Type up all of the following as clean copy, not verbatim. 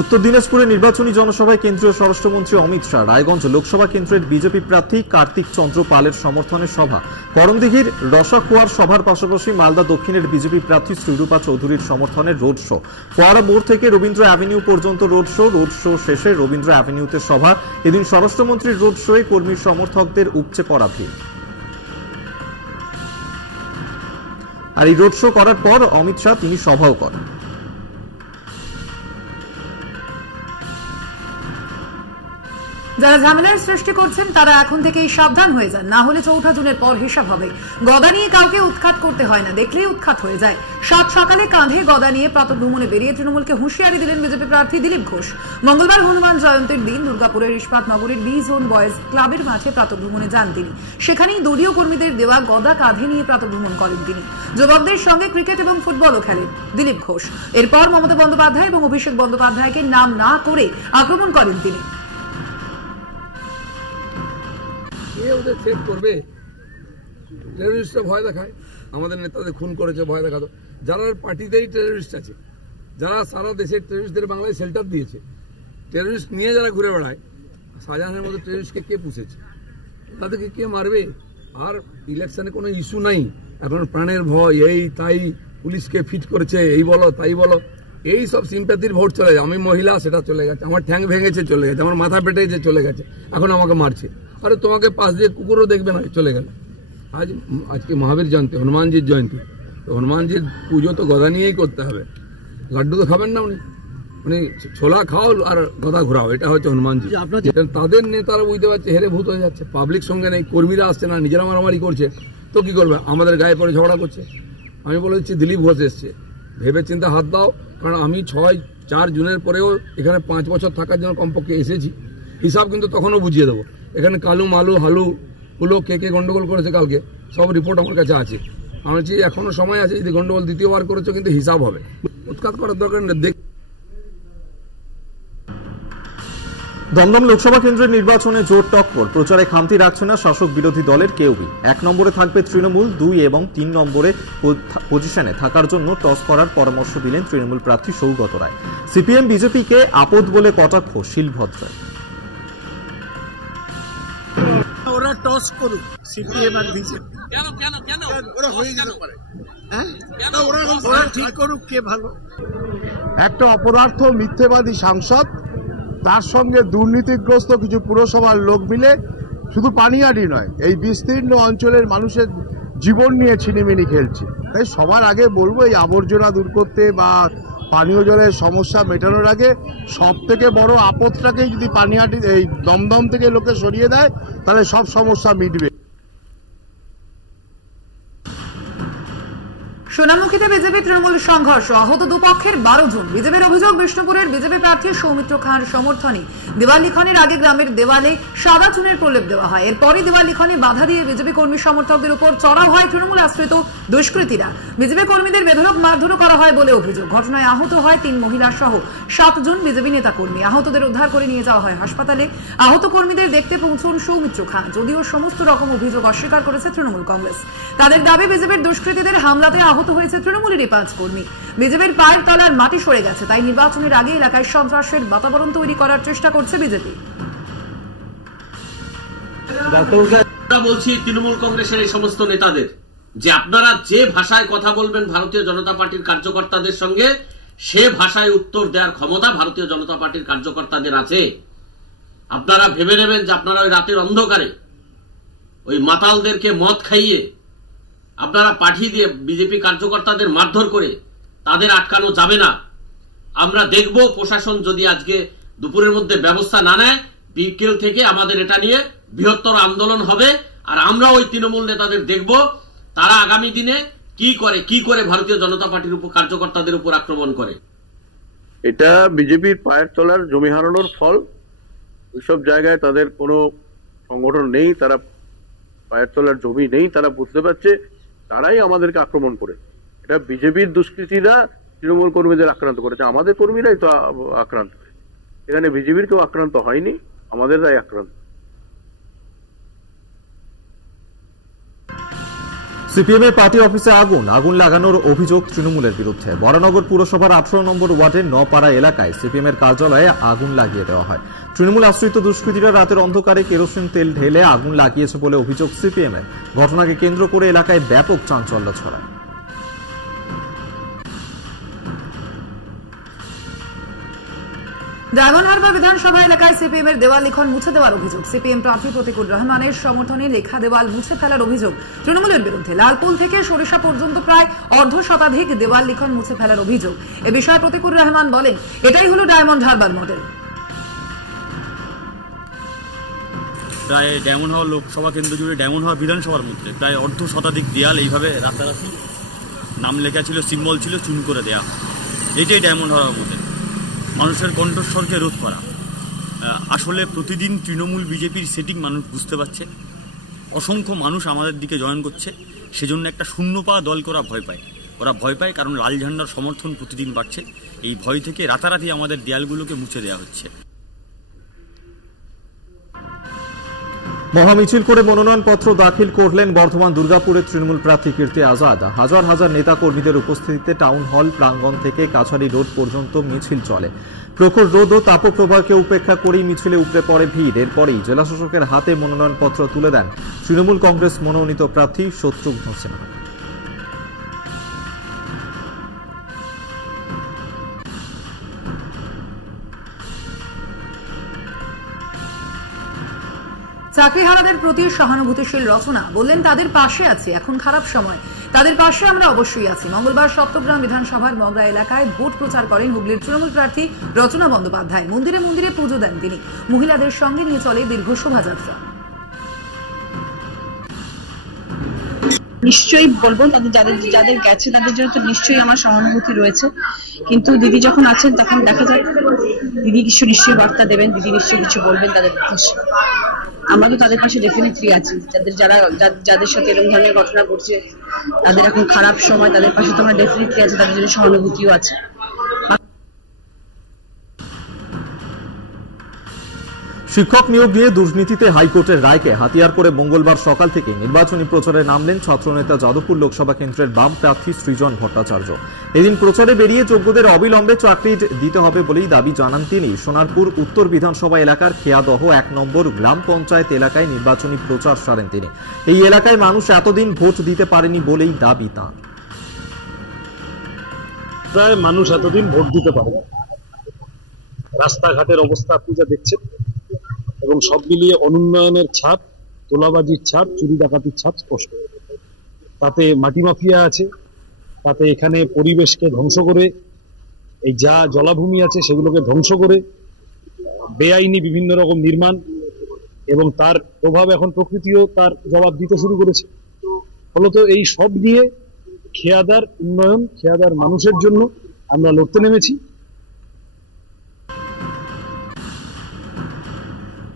উত্তর দিনাজপুরে নির্বাচনী জনসভায় কেন্দ্রীয় স্বরাষ্ট্রমন্ত্রী অমিত শাহ রায়গঞ্জ লোকসভা কেন্দ্রের বিজেপি প্রার্থী কার্তিক চন্দ্র পালের সমর্থনে সভা। করমদিঘির রসাখোয়ার সভার পাশাপাশি মালদা দক্ষিণের বিজেপি প্রার্থী শ্রীরূপা চৌধুরীর সমর্থনে রোড শো। ফোয়ারা মোড় থেকে রবীন্দ্র অ্যাভিনিউ পর্যন্ত রোড শো শেষে রবীন্দ্র অ্যাভিনিউতে সভা। এদিন স্বরাষ্ট্রমন্ত্রীর রোড শোয়ে কর্মী সমর্থকদের উপচে পড়া ভিড়। আর এই রোড শো করার পর অমিত শাহ তিনি সভাও করেন। যারা ঝামেলার সৃষ্টি করছেন তারা এখন থেকেই সাবধান হয়ে যান, না হলে ৪ জুনের পর হিসাব হবে। গদা নিয়ে কাউকে উৎখাত করতে হয় না, দেখলেই উৎখাত হয়ে যায়। সাত সকালে কাঁধে গদা নিয়ে প্রাতঃভ্রমণে বেরিয়ে তৃণমূলকে হুঁশিয়ারি দিলেন বিজেপি প্রার্থী দিলীপ ঘোষ। মঙ্গলবার হনুমান জয়ন্তীর দিন দুর্গাপুরের ইস্পাত নগরীর বি জোন বয়েজ ক্লাবের মাঠে প্রাতঃভ্রমণে যান তিনি। সেখানেই দলীয় কর্মীদের দেওয়া গদা কাঁধে নিয়ে প্রাতঃভ্রমণ করেন তিনি। যুবকদের সঙ্গে ক্রিকেট এবং ফুটবলও খেলেন দিলীপ ঘোষ। এরপর মমতা বন্দ্যোপাধ্যায় এবং অভিষেক বন্দ্যোপাধ্যায়কে নাম না করে আক্রমণ করেন তিনি। ওদের থ্রেট করবে, টেররিস্টরা ভয় দেখায়, আমাদের নেতাদের খুন করেছে ভয় দেখাতো। যারা পার্টিতেই টেররিস্ট আছে, যারা সারা দেশের টেররিস্টদের বাংলায় শেল্টার দিয়েছে, টেররিস্ট নিয়ে যারা ঘুরে বেড়ায়, শাহজাহানের মতো টেররিস্টকে কে পুষেছে, তাদেরকে কে মারবে? আর ইলেকশনে কোনো ইস্যু নাই, এখন প্রাণের ভয়, এই তাই পুলিশকে ফিট করেছে, এই বলো তাই বলো, এই সব সিম্প্যাথির ভোট চলে যায়। আমি মহিলা, সেটা চলে গেছে, আমার ঠ্যাং ভেঙেছে চলে গেছে, আমার মাথা পেটেছে চলে গেছে, এখন আমাকে মারছে। আরে তোমাকে পাশ দিয়ে কুকুরও দেখবে না, চলে গেল। আজকে মহাবীর জয়ন্তী, হনুমানজির জয়ন্তী, তো হনুমানজির পুজো তো গদা নিয়েই করতে হবে। লাড্ডু তো খাবেন না উনি ছোলা খাও আর গদা ঘোরাও, এটা হচ্ছে হনুমানজি। তাদের নেতারা বুঝতে পারছে হেরে ভূত হয়ে যাচ্ছে, পাবলিক সঙ্গে নেই, কর্মীরা আসছে না, নিজেরা মারামারি করছে, তো কি করবে? আমাদের গায়ে পরে ঝগড়া করছে। আমি বলে দিচ্ছি দিলীপ ঘোষ এসছে, ভেবে চিন্তা হাত দাও, কারণ আমি 4 জুনের পরেও এখানে 5 বছর থাকার জন্য কমপক্ষে এসেছি। হিসাব কিন্তু তখনও বুঝিয়ে দেবো। এখানে কালু মালু হালু হুলো কে গন্ডগোল করেছে কালকে, সব রিপোর্ট আমার কাছে আছে। আমি বলছি এখনো সময় আছে, যদি গন্ডগোল দ্বিতীয়বার করেছো কিন্তু হিসাব হবে, উৎখাত করার দরকার নেই। দমদম লোকসভা কেন্দ্রের নির্বাচনে জোর টক্কর, প্রচারে খামতি রাখছে না শাসক বিরোধী দলের কেউই। 1 নম্বরে থাকবে তৃণমূল, 2 এবং 3 নম্বরে পজিশনে থাকার জন্য টস করার পরামর্শ দিলেন তৃণমূল প্রার্থী সৌগত রায়। সিপিএম বিজেপিকে আপদ বলে কটাক্ষ শিলভদ্রায়। ওরা টস করুক, সিপিএম আর বিজেপি, ওরা হয়ে যেতে পারে, ওরা ঠিক করুক কে ভালো। একটা অপদার্থ মিথ্যেবাদী সাংসদ, তার সঙ্গে দুর্নীতিগ্রস্ত কিছু পুরসভার লোক মিলে শুধু পানিয়াটি নয়, এই বিস্তীর্ণ অঞ্চলের মানুষের জীবন নিয়ে ছিনিমিনি খেলছে। তাই সবার আগে বলবো, এই আবর্জনা দূর করতে বা পানীয় জলের সমস্যা মেটানোর আগে সব থেকে বড় আপদটাকেই যদি পানিহাটি এই দমদম থেকে লোকে সরিয়ে দেয়, তাহলে সব সমস্যা মিটবে। সোনামুখীতে বিজেপি তৃণমূল সংঘর্ষ, আহত দুপক্ষের 12 জন। বিজেপির অভিযোগ, বিষ্ণুপুরের বিজেপি প্রার্থী সৌমিত্র খাঁর সমর্থনে দেওয়াল লিখনের আগে গ্রামের দেওয়ালে সাদা চুনের প্রলেপ দেওয়া হয়। এরপরই দেওয়াল লিখনে বাধা দিয়ে বিজেপি কর্মী সমর্থকদের উপর চড়াও হয় তৃণমূল আশ্রিত দুষ্কৃতীরা। বিজেপি কর্মীদের বেধড়ক মারধরও করা হয় বলে অভিযোগ। ঘটনায় আহত হয় 3 মহিলা সহ 7 জন বিজেপি নেতা কর্মী। আহতদের উদ্ধার করে নিয়ে যাওয়া হয় হাসপাতালে। আহত কর্মীদের দেখতে পৌঁছন সৌমিত্র খাঁ, যদিও সমস্ত রকম অভিযোগ অস্বীকার করেছে তৃণমূল কংগ্রেস। তাদের দাবি, বিজেপির দুষ্কৃতীদের হামলাতে আহত হয়েছে তৃণমূলেরই 5 কর্মী। বিজেপির পায়ের তলার মাটি সরে গেছে, তাই নির্বাচনের আগে এলাকায় সন্ত্রাসের বাতাবরণ তৈরি করার চেষ্টা করছে বিজেপি। বলছি তৃণমূল কংগ্রেসের এই সমস্ত নেতাদের যে আপনারা যে ভাষায় কথা বলবেন ভারতীয় জনতা পার্টির কার্যকর্তাদের সঙ্গে, সে ভাষায় উত্তর দেওয়ার ক্ষমতা ভারতীয় জনতা পার্টির কার্যকর্তাদের আছে। আপনারা ভেবে নেবেন যে আপনারা ওই রাতের অন্ধকারে ওই মাতালদেরকে মদ খাইয়ে আপনারা পাঠিয়ে দিয়ে বিজেপি কার্যকর্তাদের মারধর করে তাদের আটকানো যাবে না। আমরা দেখব প্রশাসন যদি আজকে দুপুরের মধ্যে ব্যবস্থা না নেয়, বিকেল থেকে আমাদের এটা নিয়ে বৃহত্তর আন্দোলন হবে। আর আমরা ওই তৃণমূল নেতাদের দেখব তারা আগামী দিনে কি করে ভারতীয় জনতা পার্টির উপর কার্যকর্তাদের উপর আক্রমণ করে। এটা বিজেপির পায়ের তলার জমি হারানোর ফল। ওইসব জায়গায় তাদের কোনো সংগঠন নেই, তারা পায়ের তলার জমি নেই, তারা বুঝতে পারছে, তারাই আমাদেরকে আক্রমণ করে। এটা বিজেপির দুষ্কৃতীরা তৃণমূল কর্মীদের আক্রান্ত করেছে, আমাদের কর্মীরাই তো আক্রান্ত হয়েছে। এখানে বিজেপির কেউ আক্রান্ত হয়নি, আমাদেরই আক্রান্ত। সিপিএম এর পার্টি অফিসে আগুন লাগানোর অভিযোগ তৃণমূলের বিরুদ্ধে। বরানগর পুরসভার 18 নম্বর ওয়ার্ডের নপাড়া এলাকায় সিপিএম এর কার্যালয়ে আগুন লাগিয়ে দেওয়া হয়। তৃণমূল আশ্রিত দুষ্কৃতীরা রাতের অন্ধকারে কেরোসিন তেল ঢেলে আগুন লাগিয়েছে বলে অভিযোগ সিপিএম এর। ঘটনাকে কেন্দ্র করে এলাকায় ব্যাপক চাঞ্চল্য ছড়ায়। ডায়মন্ড হারবার বিধানসভা এলাকায় সিপিএম এর দেওয়াল লিখন মুছে দেওয়ার অভিযোগ। সিপিএম প্রার্থী প্রতিকুর রহমানের সমর্থনে লেখা দেওয়াল মুছে ফেলার অভিযোগ তৃণমূলের বিরুদ্ধে। লালপুল থেকে সরিষা পর্যন্ত প্রায় অর্ধশতাধিক দেওয়াল লিখন মুছে ফেলার অভিযোগ। এ বিষয়ে প্রতিকুর রহমান বলেন, এটাই হলো ডায়মন্ড হারবার মডেল। প্রায় ডায়মন্ড হারবার লোকসভা কেন্দ্র জুড়ে ডায়মন্ড হারবার বিধানসভার মধ্যে প্রায় অর্ধশতাধিক দেয়াল এইভাবে রাতারাতি নাম লেখা ছিল, সিম্বল ছিল, চুন করে দেওয়া হয়। এটাই ডায়মন্ড হারবার মধ্যে মানুষের কণ্ঠস্বরকে রোধ করা। আসলে প্রতিদিন তৃণমূল বিজেপির সেটিং মানুষ বুঝতে পারছে। অসংখ্য মানুষ আমাদের দিকে জয়েন করছে, সেজন্য একটা শূন্য পাওয়া দলকে ওরা ভয় পায়। ওরা ভয় পায় কারণ লাল ঝান্ডার সমর্থন প্রতিদিন বাড়ছে। এই ভয় থেকে রাতারাতি আমাদের দেয়ালগুলোকে মুছে দেওয়া হচ্ছে। মহামিছিল করে মনোনয়নপত্র দাখিল করলেন বর্ধমান দুর্গাপুরের তৃণমূল প্রার্থী কীর্তি আজাদ। হাজার হাজার নেতা কর্মীদের উপস্থিতিতে টাউন হল প্রাঙ্গণ থেকে কাছারি রোড পর্যন্ত মিছিল চলে। প্রখর রোদ ও তাপপ্রবাহকে উপেক্ষা করেই মিছিলে উপড়ে পড়ে ভিড়। এরপরেই জেলাশাসকের হাতে মনোনয়নপত্র তুলে দেন তৃণমূল কংগ্রেস মনোনীত প্রার্থী শত্রুঘ্ন সিনহা। চাকরিহারাদের প্রতি সহানুভূতিশীল রচনা বললেন, তাদের পাশে আছি, এখন খারাপ সময়, তাদের পাশে আমরা অবশ্যই আছি। মঙ্গলবার সপ্তগ্রাম বিধানসভার মগরা এলাকায় ভোট প্রচার করেন হুগলির তৃণমূল প্রার্থী রচনা বন্দ্যোপাধ্যায়। মন্দিরে মন্দিরে পুজো দেন তিনি। মহিলাদের সঙ্গে নিয়ে চলে দীর্ঘ শোভাযাত্রা। নিশ্চয়ই বলবো, তাদের যাদের গেছে তাদের জন্য তো নিশ্চয়ই আমার সহানুভূতি রয়েছে, কিন্তু দিদি যখন আছেন তখন দেখা যায় দিদি নিশ্চয়ই বার্তা দেবেন, দিদি নিশ্চয়ই কিছু বলবেন তাদের উদ্দেশ্যে। আমরা তো তাদের পাশে ডেফিনেটলি আছি। যাদের সাথে এরকম ধরনের ঘটনা ঘটছে, তাদের এখন খারাপ সময়, তাদের পাশে তো আমরা ডেফিনেটলি আছি, তাদের জন্য সহানুভূতিও আছে। শিক্ষক নিয়োগ নিয়ে দুর্নীতিতে হাইকোর্টের রায়কে হাতিয়ার করে মঙ্গলবার সকাল থেকে নির্বাচনী প্রচারে নামলেন ছাত্রনেতা যাদবপুর লোকসভা কেন্দ্রের বাম প্রার্থী সৃজন ভট্টাচার্য। এদিন প্রচারে বেরিয়ে যোগ্যদের অবিলম্বে চাকরি দিতে হবে বলেই দাবি জানান তিনি। সোনারপুর উত্তর বিধানসভা এলাকার খেয়াদহ 1 নম্বর গ্রাম পঞ্চায়েত এলাকায় নির্বাচনী প্রচার সারেন তিনি। এই এলাকায় মানুষ এতদিন ভোট দিতে পারেনি বলেই দাবি তাঁর। প্রায় মানুষ এতদিন ভোট দিতে পারে, রাস্তাঘাটের অবস্থা আপনি যা দেখছেন, এবং সব মিলিয়ে অনুন্নয়নের ছাপ, তোলাবাজির ছাপ, চুরি ডাকাতির ছাপ স্পষ্ট। তাতে মাটি মাফিয়া আছে, তাতে এখানে পরিবেশকে ধ্বংস করে, এই যা জলাভূমি আছে সেগুলোকে ধ্বংস করে বেআইনি বিভিন্ন রকম নির্মাণ, এবং তার প্রভাব এখন প্রকৃতিও তার জবাব দিতে শুরু করেছে। ফলত এই সব নিয়ে খেয়াদার উন্নয়ন, খেয়াদার মানুষের জন্য আমরা লড়তে নেমেছি।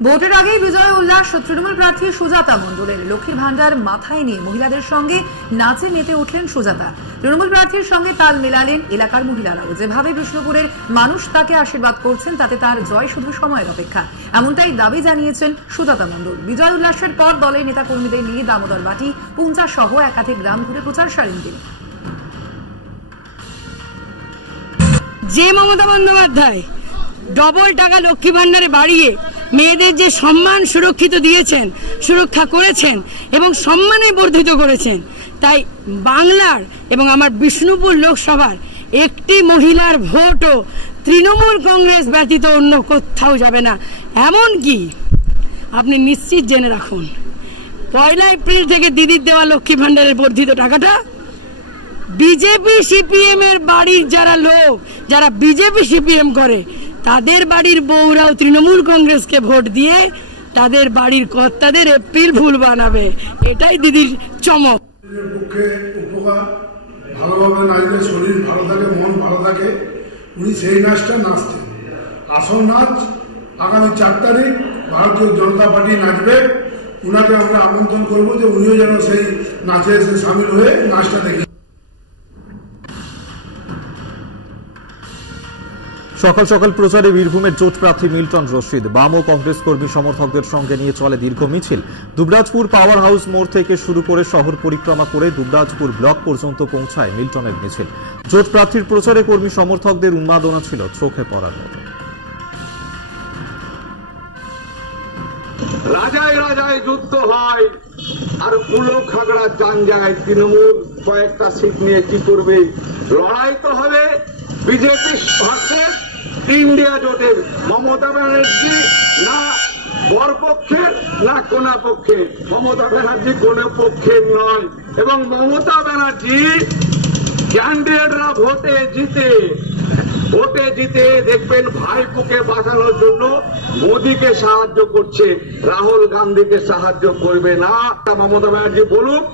ভোটের আগেই বিজয় উল্লাস তৃণমূল প্রার্থী সুজাতা মণ্ডলের। লক্ষ্মীর ভান্ডার মাথায় নিয়ে মহিলাদের সঙ্গে নাচে মেতে উঠলেন সুজাতা। তৃণমূল প্রার্থীর সঙ্গে তাল মেলালেন এলাকার মহিলারাও। যেভাবে বিষ্ণুপুরের মানুষ তাকে আশীর্বাদ করছেন তাতে তার জয় শুধু সময়ের অপেক্ষা, এমনটাই দাবি জানিয়েছেন সুজাতা মণ্ডল। বিজয় উল্লাসের পর দলের নেতাকর্মীদের নিয়ে দামোদর বাটি, পুঞ্চা সহ একাধিক গ্রাম ঘুরে প্রচার সারেন তিনি। যে মমতা বন্দ্যোপাধ্যায় ডবল টাকা লক্ষ্মী ভান্ডারে বাড়িয়ে মেয়েদের যে সম্মান সুরক্ষিত দিয়েছেন, সুরক্ষা করেছেন এবং সম্মানে বর্ধিত করেছেন, তাই বাংলার এবং আমার বিষ্ণুপুর লোকসভার একটি মহিলার ভোটও তৃণমূল কংগ্রেস ব্যতীত অন্য কোথাও যাবে না। এমনকি আপনি নিশ্চিত জেনে রাখুন, 1 এপ্রিল থেকে দিদির দেওয়া লক্ষ্মী ভান্ডারের বর্ধিত টাকাটা বিজেপি সিপিএম এর বাড়ির যারা লোক, যারা বিজেপি সিপিএম করে, তাদের বাড়ির বউরাও তৃণমূল কংগ্রেসকে ভোট দিয়ে তাদের বাড়ির কর্তাদের এপ্রিল ফুল বানাবে। এটাই দিদির চমক। পক্ষে উপকার, ভালোভাবে নাচলে শরীর ভালো থাকে, মন ভালো থাকে। উনি সেই নাচটা নাচতেন। আসল নাচ আগামী 4 তারিখ ভারতীয় জনতা পার্টি নাচবে। উনাকে আমরা আমন্ত্রণ করবো যে উনিও যেন সেই নাচে এসে সামিল হয়ে নাচটা দেখি। সকাল সকাল প্রচারে বীরভূমের জোট প্রার্থী মিল্টন রশিদ। বাম ও কংগ্রেস কর্মী সমর্থকদের সঙ্গে নিয়ে চলে দীর্ঘ মিছিল। দুবরাজপুর পাওয়ার হাউস মোড় থেকে শুরু করে শহর পরিক্রমা করে দুবরাজপুর ব্লক পর্যন্ত পৌঁছায় মিল্টনের মিছিল। জোট প্রার্থীর প্রচারে কর্মী সমর্থকদের উন্মাদনা ছিল চোখে পড়ার মতো। রাজায় রাজায় যুদ্ধ হয় আর উলো খাগড়া জান যায়। তৃণমূল কয়েকটা সিট নিয়ে কি করবে? লড়াই তো হবে বিজেপি ভার্সেস ইন্ডিয়া জোটের। মমতা ব্যানার্জি না বর পক্ষের না কোনা পক্ষের। মমতা ব্যানার্জি কোন পক্ষের নয় এবং মমতা ব্যানার্জি ক্যান্ডিডেটরা ভোটে জিতে দেখবেন ভাইপোকে বাঁচানোর জন্য মোদীকে সাহায্য করছে, রাহুল গান্ধীকে সাহায্য করবে না। মমতা ব্যানার্জি বলুক।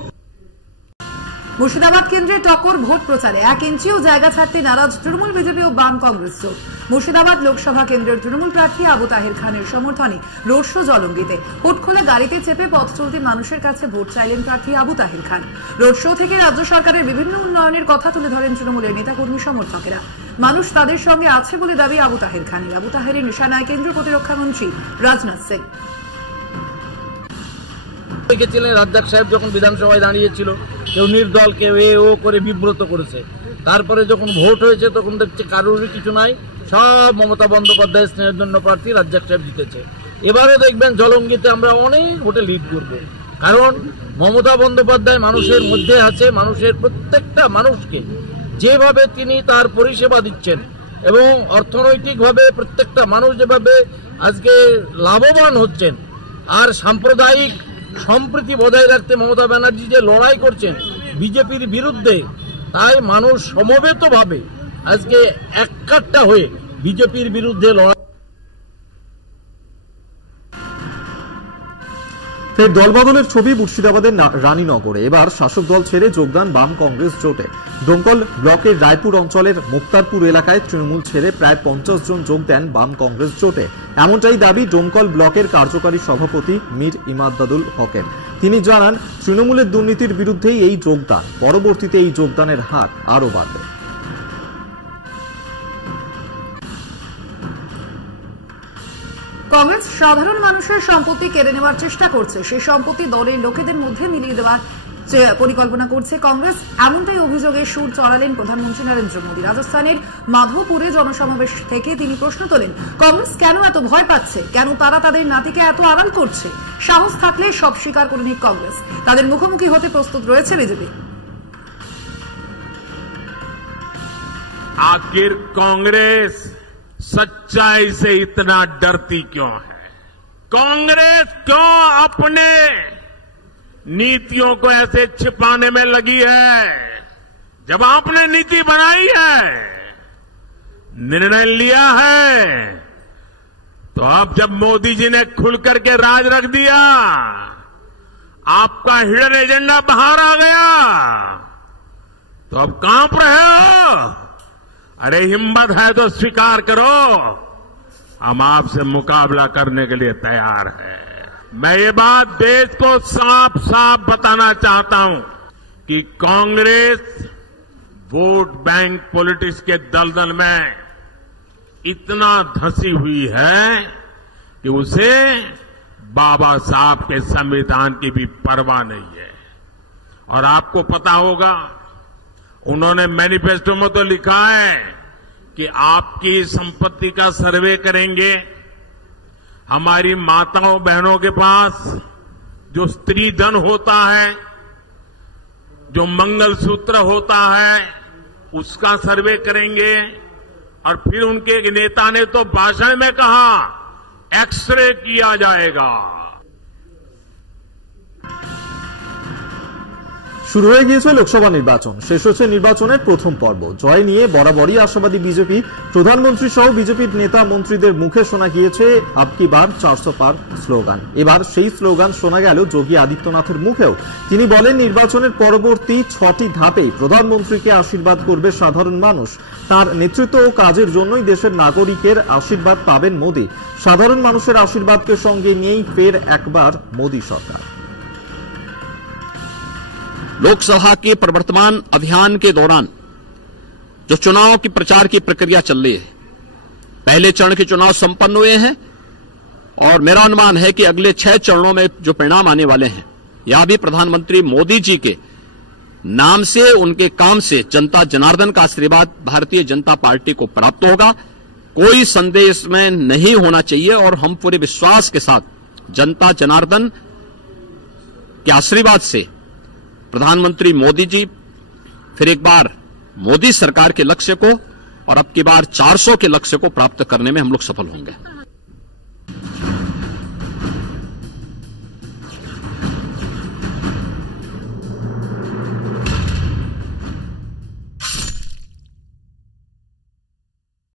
মুর্শিদাবাদ কেন্দ্রে টক্কর ভোট প্রচারে 1 ইঞ্চিও জায়গা ছাড়তে নারাজ তৃণমূল, বিজেপি ও বাম কংগ্রেস জোট। মুর্শিদাবাদ লোকসভা কেন্দ্রের তৃণমূল প্রার্থী আবু তাহের খানের সমর্থনে রোড শো জলঙ্গিতে। হুটখোলা গাড়িতে চেপে পথ চলতে মানুষের কাছে ভোট চাইলেন প্রার্থী আবু তাহের খান। রোড শো থেকে রাজ্য সরকারের বিভিন্ন উন্নয়নের কথা তুলে ধরেন তৃণমূলের নেতাকর্মী সমর্থকেরা। মানুষ তাদের সঙ্গে আছে বলে দাবি আবু তাহের খানের। আবু তাহেরের নিশানায় কেন্দ্রীয় প্রতিরক্ষা মন্ত্রী রাজনাথ সিং। দেখেছিলেন রাজ্জাক সাহেব যখন বিধানসভায় দাঁড়িয়েছিল, কেউ নির্দল কেউ ও করে বিব্রত করেছে। তারপরে যখন ভোট হয়েছে তখন দেখছে কারোরই কিছু নাই, সব মমতা বন্দ্যোপাধ্যায়ের স্নেহের জন্য প্রার্থী রাজ্জাক সাহেব জিতেছে। এবারে দেখবেন জলঙ্গিতে আমরা অনেক ভোটে লিড করব, কারণ মমতা বন্দ্যোপাধ্যায় মানুষের মধ্যে আছে। মানুষের প্রত্যেকটা মানুষকে যেভাবে তিনি তার পরিষেবা দিচ্ছেন এবং অর্থনৈতিকভাবে প্রত্যেকটা মানুষ যেভাবে আজকে লাভবান হচ্ছেন, আর সাম্প্রদায়িক সম্প্রীতি বজায় রাখতে মমতা ব্যানার্জি যে লড়াই করছেন বিজেপির বিরুদ্ধে, তাই মানুষ সমবেতভাবে আজকে এককাট্টা হয়ে বিজেপির বিরুদ্ধে লড়াই। ফের দলবদলের ছবি মুর্শিদাবাদের রানীনগরে। এবার শাসক দল ছেড়ে যোগদান বাম কংগ্রেস জোটে। ডোমকল ব্লকের রায়পুর অঞ্চলের মুক্তারপুর এলাকায় তৃণমূল ছেড়ে প্রায় 50 জন যোগ দেন বাম কংগ্রেস জোটে। এমনটাই দাবি ডোমকল ব্লকের কার্যকারী সভাপতি মীর ইমাদাদুল হকের। তিনি জানান, তৃণমূলের দুর্নীতির বিরুদ্ধেই এই যোগদান। পরবর্তীতে এই যোগদানের হার আরও বাড়বে। কংগ্রেস সাধারণ মানুষের সম্পত্তি কেড়ে নেওয়ার চেষ্টা করছে, সেই সম্পত্তি দলের লোকেদের মধ্যে মিলিয়ে দেওয়ার পরিকল্পনা করছে কংগ্রেস। এমনটাই অভিযোগে সুর চড়ালেন প্রধানমন্ত্রী নরেন্দ্র মোদী। রাজস্থানের মাধোপুরে জনসমাবেশ থেকে তিনি প্রশ্ন তোলেন, কংগ্রেস কেন এত ভয় পাচ্ছে, কেন তারা তাদের নাতিকে এত আড়াল করছে? সাহস থাকলে সব স্বীকার করে নিক কংগ্রেস। তাদের মুখোমুখি হতে প্রস্তুত রয়েছে বিজেপি। आखिर कांग्रेस सच्चाई से इतना डरती क्यों है? कांग्रेस क्यों अपने नीतियों को ऐसे छिपाने में लगी है? जब आपने नीति बनाई है, निर्णय लिया है, तो अब जब मोदी जी ने खुल करके राज रख दिया, आपका हिडन एजेंडा बाहर आ गया, तो अब कांप रहे हो? अरे हिम्मत है तो स्वीकार करो, हम आपसे मुकाबला करने के लिए तैयार हैं। मैं ये बात देश को साफ साफ बताना चाहता हूं कि कांग्रेस वोट बैंक पॉलिटिक्स के दलदल में इतना धंसी हुई है कि उसे बाबा साहब के संविधान की भी परवाह नहीं है। और आपको पता होगा, उन्होंने मैनिफेस्टो में तो लिखा है कि आपकी संपत्ति का सर्वे करेंगे। हमारी माताओं बहनों के पास जो स्त्री धन होता है, जो मंगलसूत्र होता है, उसका सर्वे करेंगे। और फिर उनके एक नेता ने तो भाषण में कहा, एक्सरे किया जाएगा। শুরু হয়ে গিয়েছে লোকসভা নির্বাচন। শেষ হচ্ছে নির্বাচনের প্রথম পর্ব। জয় নিয়ে বরাবরই আশাবাদী বিজেপি। প্রধানমন্ত্রী সহ বিজেপির নেতা মন্ত্রীদের মুখে শোনা গিয়েছে আবকি বার 400 পার স্লোগান। এবার সেই স্লোগান শোনা গেল যোগী আদিত্যনাথের মুখেও। তিনি বলেন, নির্বাচনের পরবর্তী 6টি ধাপে প্রধানমন্ত্রীকে আশীর্বাদ করবে সাধারণ মানুষ। তার নেতৃত্ব ও কাজের জন্যই দেশের নাগরিকের আশীর্বাদ পাবেন মোদী। সাধারণ মানুষের আশীর্বাদকে সঙ্গে নিয়েই ফের একবার মোদী সরকার। लोकसभा के प्रवर्तमान अभियान के दौरान जो चुनाव की प्रचार की प्रक्रिया चल रही है, पहले चरण के चुनाव संपन्न हुए हैं और मेरा अनुमान है कि अगले 6 चरणों में जो परिणाम आने वाले हैं, यहां भी प्रधानमंत्री मोदी जी के नाम से, उनके काम से जनता जनार्दन का आशीर्वाद भारतीय जनता पार्टी को प्राप्त होगा। कोई संदेह इसमें नहीं होना चाहिए और हम पूरे विश्वास के साथ जनता जनार्दन के आशीर्वाद से प्रधानमंत्री मोदी जी फिर एक बार मोदी सरकार के लक्ष्य को और अब की बार 400 के लक्ष्य को प्राप्त करने में हम लोग सफल होंगे।